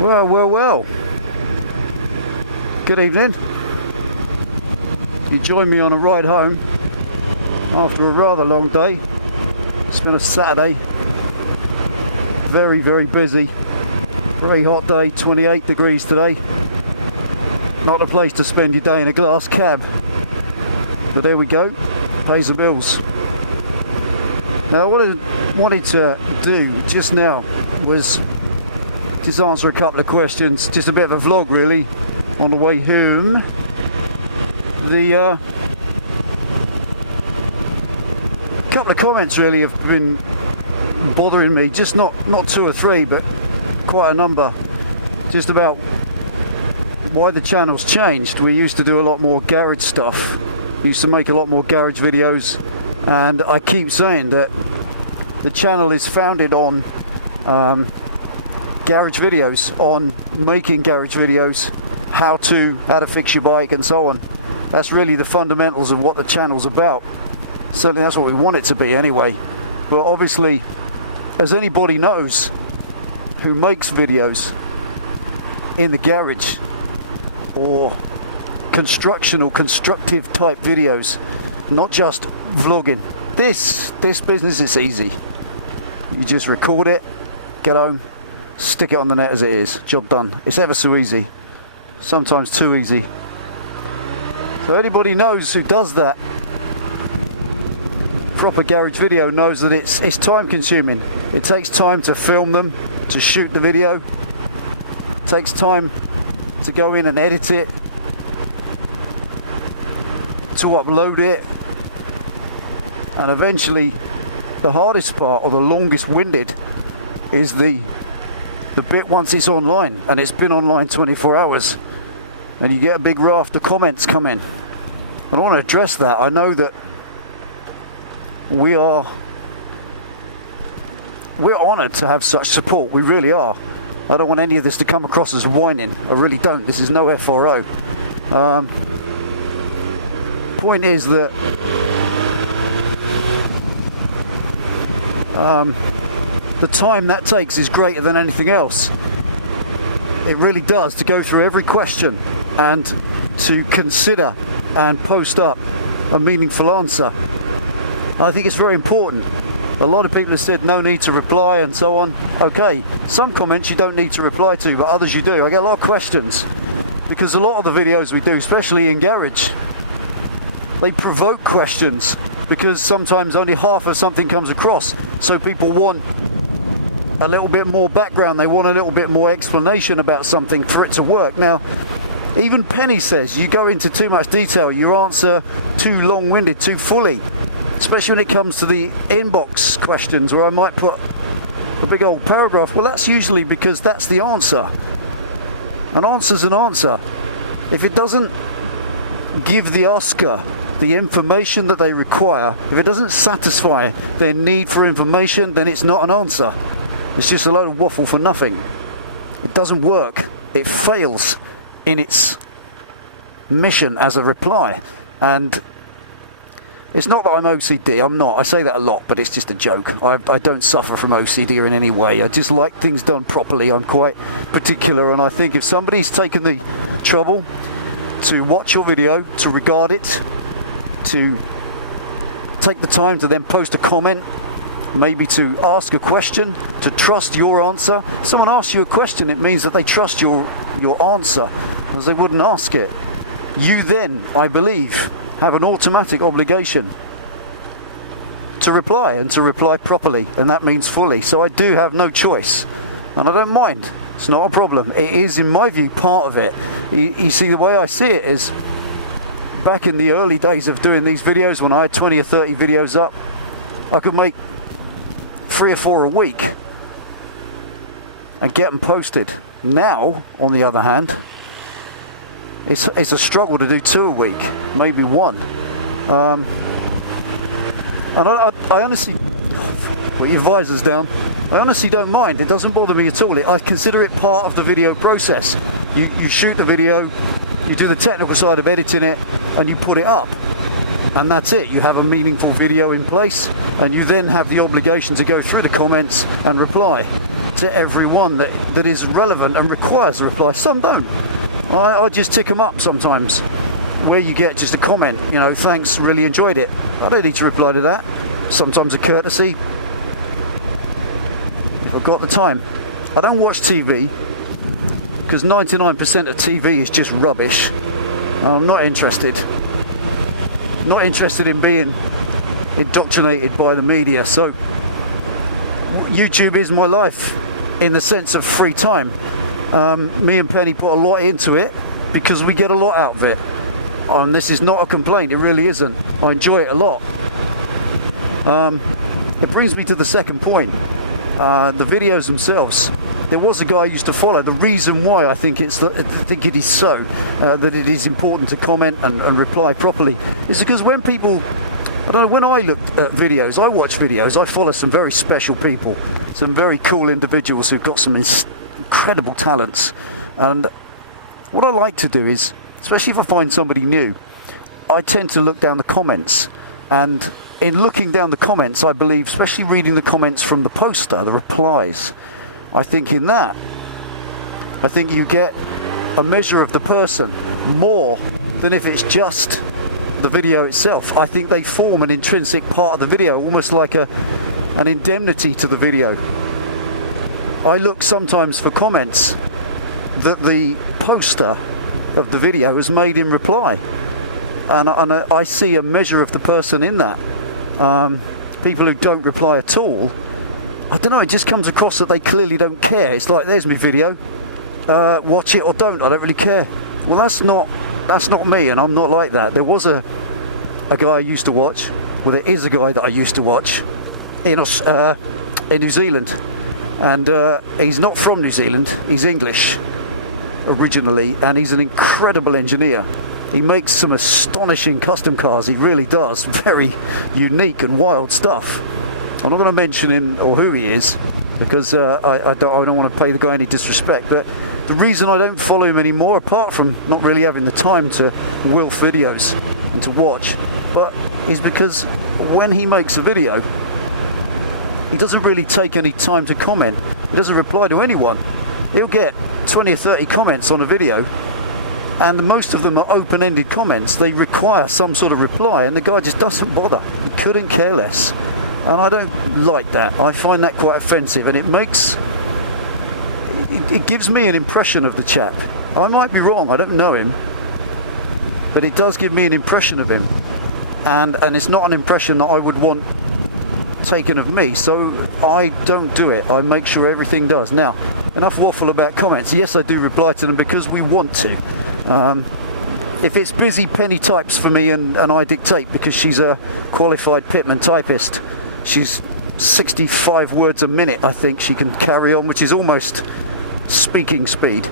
Well. Good evening. You join me on a ride home after a rather long day. It's been a Saturday. Very, very busy. Very hot day, 28 degrees today. Not a place to spend your day in a glass cab. But there we go. Pays the bills. Now what I wanted to do just now was just answer a couple of questions. Just a bit of a vlog really on the way home. The couple of comments really have been bothering me, just not two or three, but quite a number, just about why the channel's changed. We used to do a lot more garage stuff, used to make a lot more garage videos, and I keep saying that the channel is founded on garage videos, on making garage videos, how to fix your bike and so on. That's really the fundamentals of what the channel's about. Certainly that's what we want it to be anyway. But obviously, as anybody knows who makes videos in the garage or constructive type videos, not just vlogging, this business is easy. You just record it, get home, stick it on the net as it is, job done. It's ever so easy, sometimes too easy. So anybody knows who does that proper garage video knows that it's time consuming. It takes time to film them, to shoot the video. It takes time to go in and edit it, to upload it, and eventually the hardest part, or the longest winded, is the bit once it's online, and it's been online 24 hours and you get a big raft of comments come in. I want to address that. I know that we're honoured to have such support. We really are. I don't want any of this to come across as whining. I really don't. This is no FRO. Point is that the time that takes is greater than anything else. It really does, to go through every question and to consider and post up a meaningful answer. I think it's very important. A lot of people have said no need to reply and so on. Okay, some comments you don't need to reply to, but others you do. I get a lot of questions because a lot of the videos we do, especially in garage, they provoke questions because sometimes only half of something comes across. So people want a little bit more background, they want a little bit more explanation about something for it to work. Now, even Penny says you go into too much detail, you answer too long-winded, too fully, especially when it comes to the inbox questions where I might put a big old paragraph. Well, that's usually because that's the answer. An answer's an answer. If it doesn't give the asker the information that they require, if it doesn't satisfy their need for information, then it's not an answer. It's just a load of waffle for nothing. It doesn't work. It fails in its mission as a reply. And it's not that I'm OCD, I'm not. I say that a lot, but it's just a joke. I don't suffer from OCD in any way. I just like things done properly. I'm quite particular, and I think if somebody's taken the trouble to watch your video, to regard it, to take the time to then post a comment, maybe to ask a question, to trust your answer. If someone asks you a question, it means that they trust your answer, as they wouldn't ask it. You then, I believe, have an automatic obligation to reply, and to reply properly, and that means fully. So I do have no choice, and I don't mind. It's not a problem. It is, in my view, part of it. You see, the way I see it is, back in the early days of doing these videos, when I had 20 or 30 videos up, I could make 3 or 4 a week and get them posted. Now, on the other hand, it's a struggle to do 2 a week, maybe 1. And I honestly, put your visors down, I honestly don't mind. It doesn't bother me at all. I consider it part of the video process. You shoot the video, you do the technical side of editing it, and you put it up. And that's it. You have a meaningful video in place, and you then have the obligation to go through the comments and reply. to every one that is relevant and requires a reply. Some don't. I just tick them up sometimes, where you get just a comment, you know, thanks, really enjoyed it. I don't need to reply to that. Sometimes a courtesy, if I've got the time. I don't watch TV, because 99% of TV is just rubbish. I'm not interested. Not interested in being indoctrinated by the media. So YouTube is my life in the sense of free time. Me and Penny put a lot into it because we get a lot out of it. This is not a complaint, it really isn't. I enjoy it a lot. It brings me to the second point. The videos themselves. There was a guy I used to follow. The reason why I think it is so that it is important to comment and reply properly is because when people, I don't know, when I look at videos, I watch videos, I follow some very special people, some very cool individuals who've got some incredible talents. And what I like to do is, especially if I find somebody new, I tend to look down the comments. And in looking down the comments, I believe, especially reading the comments from the poster, the replies, I think in that, I think you get a measure of the person more than if it's just the video itself. I think they form an intrinsic part of the video, almost like an indemnity to the video. I look sometimes for comments that the poster of the video is made in reply, and I see a measure of the person in that. People who don't reply at all, I don't know, it just comes across that they clearly don't care. It's like, there's my video, watch it or don't, I don't really care. Well, that's not me, and I'm not like that. There was a guy I used to watch, well, there is a guy that I used to watch in New Zealand, and he's not from New Zealand, he's English originally, and he's an incredible engineer. He makes some astonishing custom cars, he really does, very unique and wild stuff. I'm not going to mention him or who he is, because I don't want to pay the guy any disrespect, but the reason I don't follow him anymore, apart from not really having the time to wilf videos and to watch, but is because when he makes a video, he doesn't really take any time to comment. He doesn't reply to anyone. He'll get 20 or 30 comments on a video, and most of them are open-ended comments. They require some sort of reply, and the guy just doesn't bother. He couldn't care less. And I don't like that. I find that quite offensive, and it gives me an impression of the chap. I might be wrong, I don't know him, but it does give me an impression of him, and it's not an impression that I would want taken of me, so I don't do it. I make sure everything does. Now, enough waffle about comments. Yes, I do reply to them because we want to. If it's busy, Penny types for me and I dictate, because she's a qualified Pitman typist. She's 65 words a minute, I think she can carry on, which is almost speaking speed.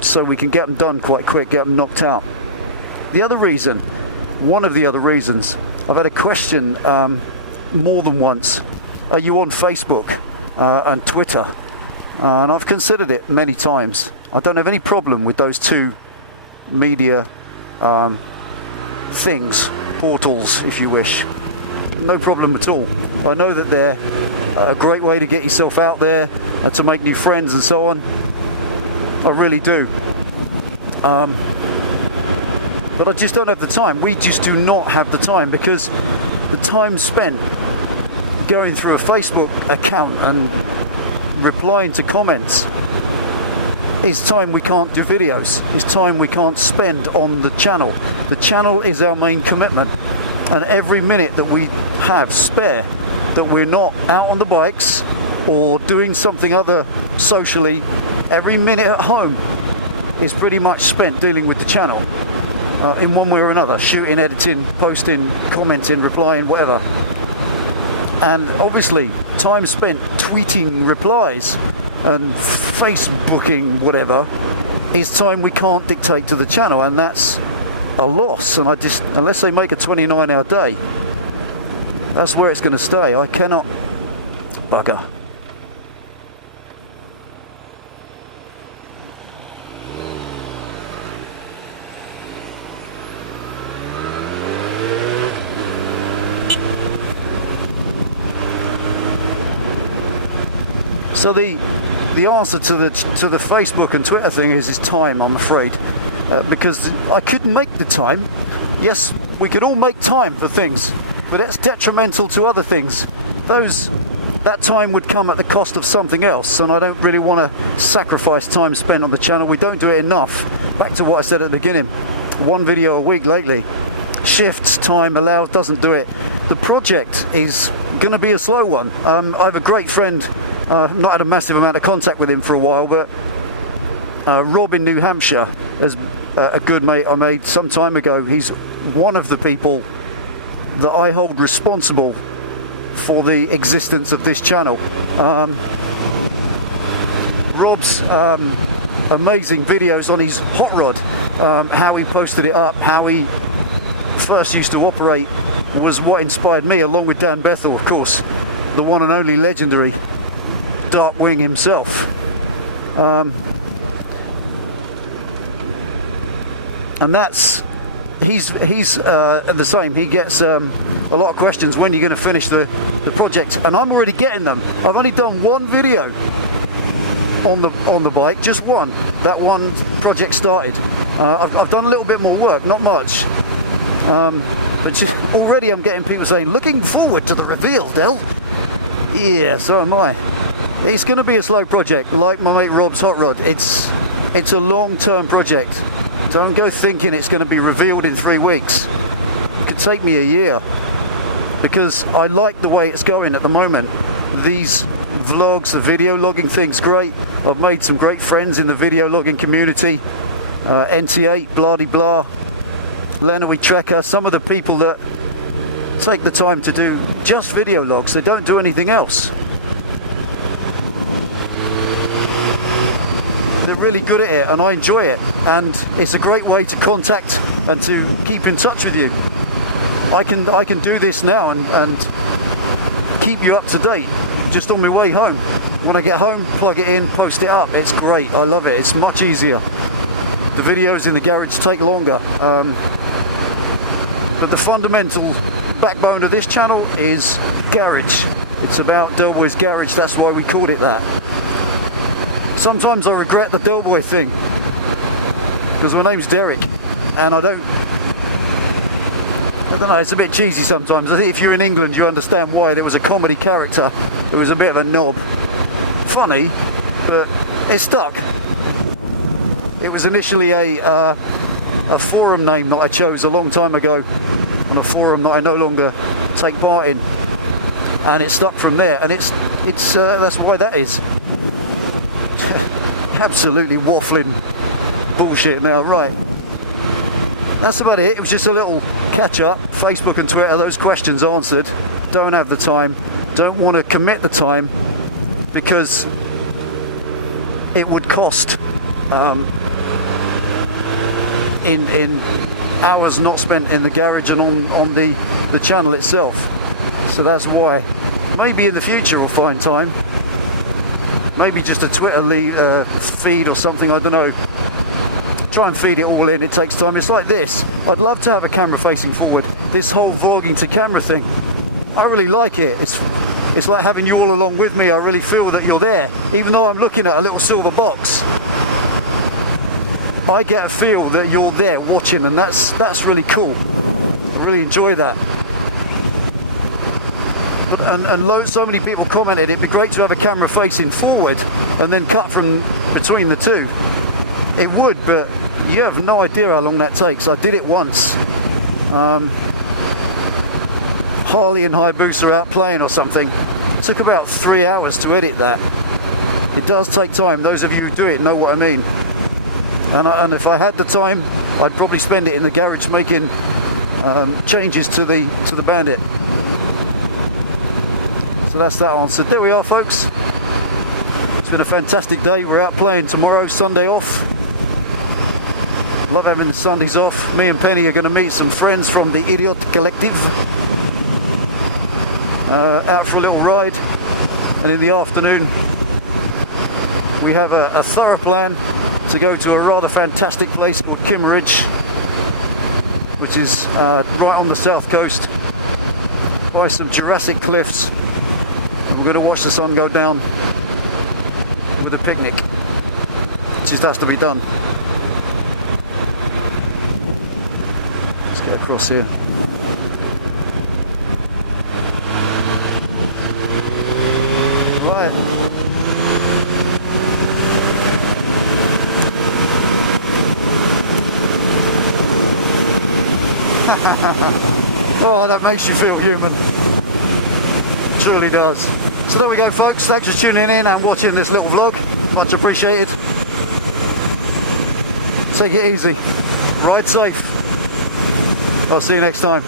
So we can get them done quite quick, get them knocked out. The other reason, one of the other reasons, I've had a question more than once. Are you on Facebook and Twitter? And I've considered it many times. I don't have any problem with those two media things, portals, if you wish. No problem at all. I know that they're a great way to get yourself out there and to make new friends and so on. I really do. But I just don't have the time. We just do not have the time, because the time spent going through a Facebook account and replying to comments is time we can't do videos. It's time we can't spend on the channel. The channel is our main commitment, and every minute that we have spare, that we're not out on the bikes or doing something other socially, every minute at home is pretty much spent dealing with the channel in one way or another, shooting, editing, posting, commenting, replying, whatever. And obviously time spent tweeting replies and Facebooking whatever is time we can't dictate to the channel, and that's a loss. And unless they make a 29-hour day, that's where it's going to stay. I cannot bugger. So the answer to the Facebook and Twitter thing is time, I'm afraid, because I couldn't make the time. Yes, we could all make time for things, but that's detrimental to other things. That time would come at the cost of something else, and I don't really want to sacrifice time spent on the channel. We don't do it enough. Back to what I said at the beginning, one video a week lately. Shifts, time allows, doesn't do it. The project is going to be a slow one. I have a great friend, I've not had a massive amount of contact with him for a while, but Rob in New Hampshire is a good mate I made some time ago. He's one of the people that I hold responsible for the existence of this channel. Rob's amazing videos on his hot rod, how he posted it up, how he first used to operate, was what inspired me, along with Dan Bethel, of course, the one and only legendary Darkwing himself. And he's the same. He gets a lot of questions, when you're going to finish the project, and I'm already getting them. I've only done one video on the bike, just one. That one project started. I've done a little bit more work, not much, but already I'm getting people saying, looking forward to the reveal, Del. Yeah, so am I. It's going to be a slow project, like my mate Rob's hot rod. It's a long-term project. Don't go thinking it's going to be revealed in 3 weeks. It could take me a year, because I like the way it's going at the moment. These vlogs, the video logging thing's great. I've made some great friends in the video logging community. NT8, blah de blah, Lenawi Trekker, some of the people that take the time to do just video logs. They don't do anything else. They're really good at it, and I enjoy it, and it's a great way to contact and to keep in touch with you. I can do this now and keep you up to date just on my way home. When I get home, plug it in, post it up. It's great. I love it. It's much easier. The videos in the garage take longer, but the fundamental backbone of this channel is garage. It's about Delboy's garage. That's why we called it that. Sometimes I regret the Delboy thing, because my name's Derek, and I don't know, it's a bit cheesy sometimes. I think if you're in England you understand why. There was a comedy character who was a bit of a knob. Funny, but it stuck. It was initially a forum name that I chose a long time ago on a forum that I no longer take part in, and it stuck from there, and it's that's why that is. Absolutely waffling bullshit now, right? That's about it. It was just a little catch up. Facebook and Twitter, those questions answered. Don't have the time, don't want to commit the time, because it would cost in hours not spent in the garage and on the channel itself. So that's why. Maybe in the future we'll find time. Maybe just a Twitter feed or something, I don't know. Try and feed it all in, it takes time. It's like this. I'd love to have a camera facing forward. This whole vlogging to camera thing, I really like it. It's like having you all along with me. I really feel that you're there. Even though I'm looking at a little silver box, I get a feel that you're there watching, and that's really cool. I really enjoy that. But, so many people commented it'd be great to have a camera facing forward and then cut from between the two. It would, but you have no idea how long that takes. I did it once. Harley and Hayabusa out playing or something. It took about 3 hours to edit that. It does take time. Those of you who do it know what I mean. And if I had the time, I'd probably spend it in the garage making changes to the Bandit. So that's that answer. There we are, folks. It's been a fantastic day. We're out playing tomorrow, Sunday off. Love having the Sundays off. Me and Penny are going to meet some friends from the Idiot Collective. Out for a little ride. And in the afternoon, we have a thorough plan to go to a rather fantastic place called Kimmeridge, which is right on the south coast, by some Jurassic cliffs. And we're going to watch the sun go down with a picnic. It just has to be done. Let's get across here. Right. Oh, that makes you feel human. Truly does. So there we go, folks. Thanks for tuning in and watching this little vlog. Much appreciated. Take it easy. Ride safe. I'll see you next time.